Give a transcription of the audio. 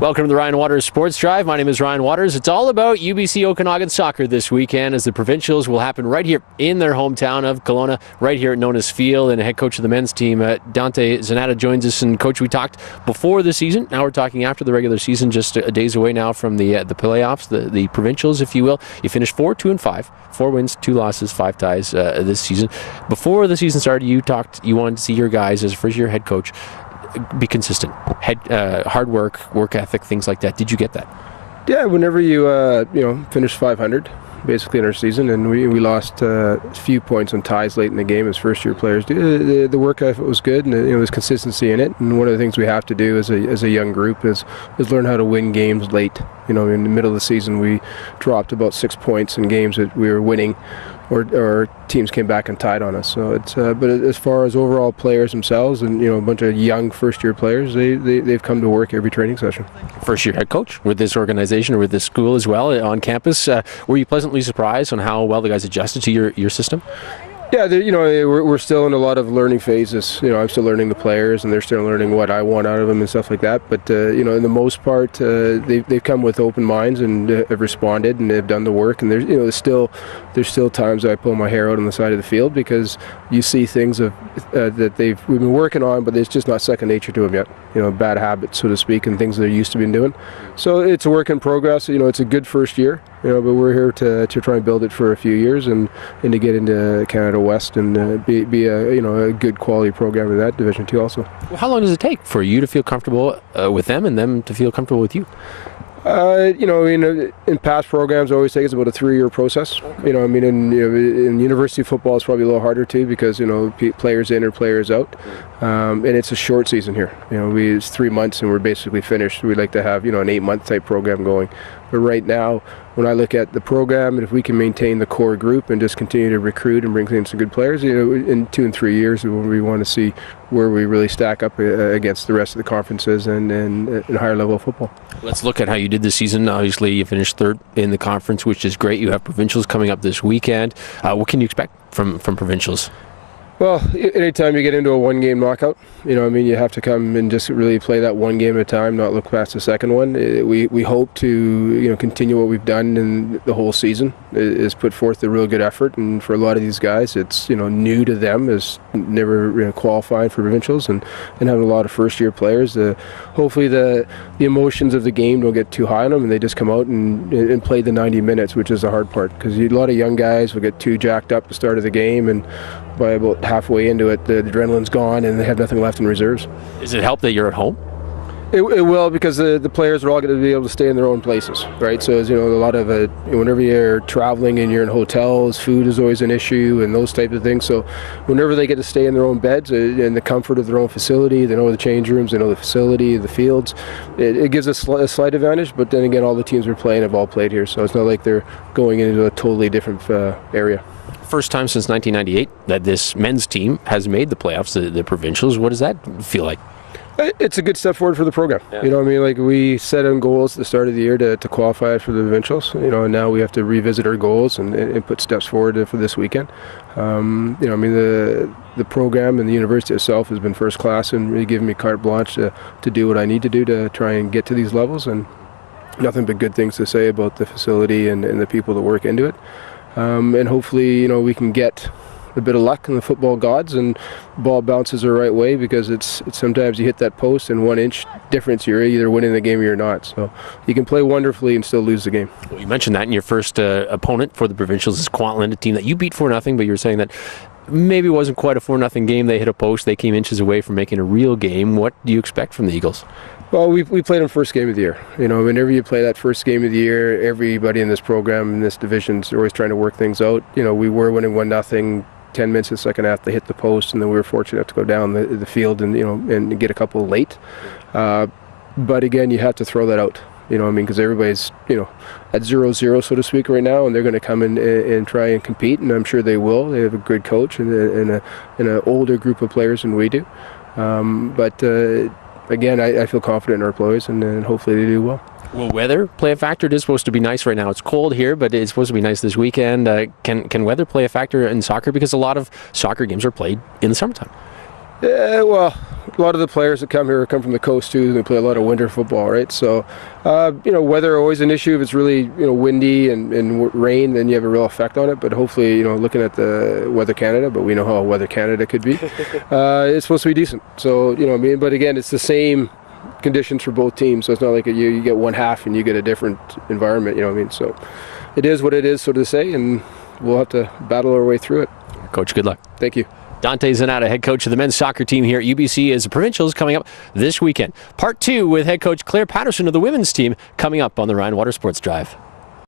Welcome to the Ryan Waters Sports Drive. My name is Ryan Waters. It's all about UBC Okanagan soccer this weekend, as the Provincials will happen right here in their hometown of Kelowna, right here at Nonis Field. And head coach of the men's team, Dante, Zanatta, joins us. And coach, we talked before the season. Now we're talking after the regular season, just a days away now from the playoffs, the Provincials, if you will. You finished 4-2-5, 4 wins, 2 losses, 5 ties this season. Before the season started, you wanted to see your guys as first-year head coach be consistent, hard work ethic, things like that. Did you get that? Yeah, whenever you finish 500 basically in our season, and we lost a few points on ties late in the game as first-year players. The work ethic was good, and there was consistency in it. And one of the things we have to do as a young group is learn how to win games late. In the middle of the season, we dropped about 6 points in games that we were winning, or teams came back and tied on us. So it's but as far as overall players themselves, and a bunch of young first-year players, they've come to work every training session. First-year head coach with this organization or with this school as well on campus. Were you pleasantly surprised on how well the guys adjusted to your system? Yeah, we're still in a lot of learning phases. I'm still learning the players, and they're still learning what I want out of them and stuff like that. But in the most part, they've come with open minds and have responded, and they've done the work. And there's still times I pull my hair out on the side of the field, because you see things that we've been working on, but it's just not second nature to them yet. Bad habits, so to speak, and things they're used to been doing. So it's a work in progress. It's a good first year. But we're here to try and build it for a few years and to get into Canada West and be a good quality program in that Division 2 also. Well, how long does it take for you to feel comfortable with them and them to feel comfortable with you? In past programs, it always takes about a 3-year process. In university football, it's probably a little harder too, because players in or players out, and it's a short season here. It's 3 months and we're basically finished. We'd like to have an 8-month type program going, but right now, when I look at the program, and if we can maintain the core group and just continue to recruit and bring in some good players, in 2 and 3 years, we want to see where we really stack up against the rest of the conferences and higher level football. Let's look at how you did this season. Obviously, you finished 3rd in the conference, which is great. You have Provincials coming up this weekend. What can you expect from Provincials? Well, anytime you get into a 1-game knockout, you have to come and just really play that 1 game at a time, not look past the second one. We hope to continue what we've done in the whole season, is put forth a real good effort. And for a lot of these guys, it's new to them, is never qualifying for Provincials, and having a lot of first-year players. Hopefully the emotions of the game don't get too high on them, and they just come out and play the 90 minutes, which is the hard part, because a lot of young guys will get too jacked up at the start of the game, and by about halfway into it, the adrenaline's gone and they have nothing left in reserves. Does it help that you're at home? It will, because the players are all going to be able to stay in their own places, right? So as a lot of whenever you're traveling and you're in hotels, food is always an issue and those types of things. So whenever they get to stay in their own beds in the comfort of their own facility, they know the change rooms, they know the facility, the fields, it gives us a slight advantage. But then again, all the teams we're playing have all played here, so it's not like they're going into a totally different area. First time since 1998 that this men's team has made the playoffs, the Provincials. What does that feel like? It's a good step forward for the program. Yeah. We set in goals at the start of the year to qualify for the Provincials, and now we have to revisit our goals and put steps forward for this weekend. The program and the university itself has been first class and really given me carte blanche to do what I need to do to try and get to these levels, and nothing but good things to say about the facility and the people that work into it. And hopefully, we can get a bit of luck in the football gods and ball bounces the right way, because it's sometimes you hit that post and 1 inch difference, you're either winning the game or you're not. So you can play wonderfully and still lose the game. Well, you mentioned that in your first opponent for the Provincials is Kwantlen, a team that you beat 4-0, but you were saying that maybe it wasn't quite a 4-0 game. They hit a post, they came inches away from making a real game. What do you expect from the Eagles? Well, we played them first game of the year. Whenever you play that first game of the year, everybody in this program, in this division, is always trying to work things out. We were winning 1-0, 10 minutes in the second half, they hit the post, and then we were fortunate enough to go down the field and get a couple late. But again, you have to throw that out. Because everybody's at 0-0, so to speak, right now, and they're going to come in and try and compete, and I'm sure they will. They have a good coach and an older group of players than we do. Again, I feel confident in our employees, and hopefully they do well. Will weather play a factor? It is supposed to be nice right now. It's cold here, but it's supposed to be nice this weekend. Can weather play a factor in soccer? Because a lot of soccer games are played in the summertime. Yeah, well, a lot of the players that come here come from the coast too. They play a lot of winter football, right? So, weather always an issue. If it's really windy and rain, then you have a real effect on it. But hopefully, looking at the Weather Canada, but we know how Weather Canada could be. It's supposed to be decent. So but again, it's the same conditions for both teams. So it's not like you get one half and you get a different environment. So it is what it is, so to say, and we'll have to battle our way through it. Coach, good luck. Thank you. Dante Zanatta, head coach of the men's soccer team here at UBC, as the Provincials coming up this weekend. Part 2 with head coach Claire Patterson of the women's team coming up on the Ryan Water Sports Drive.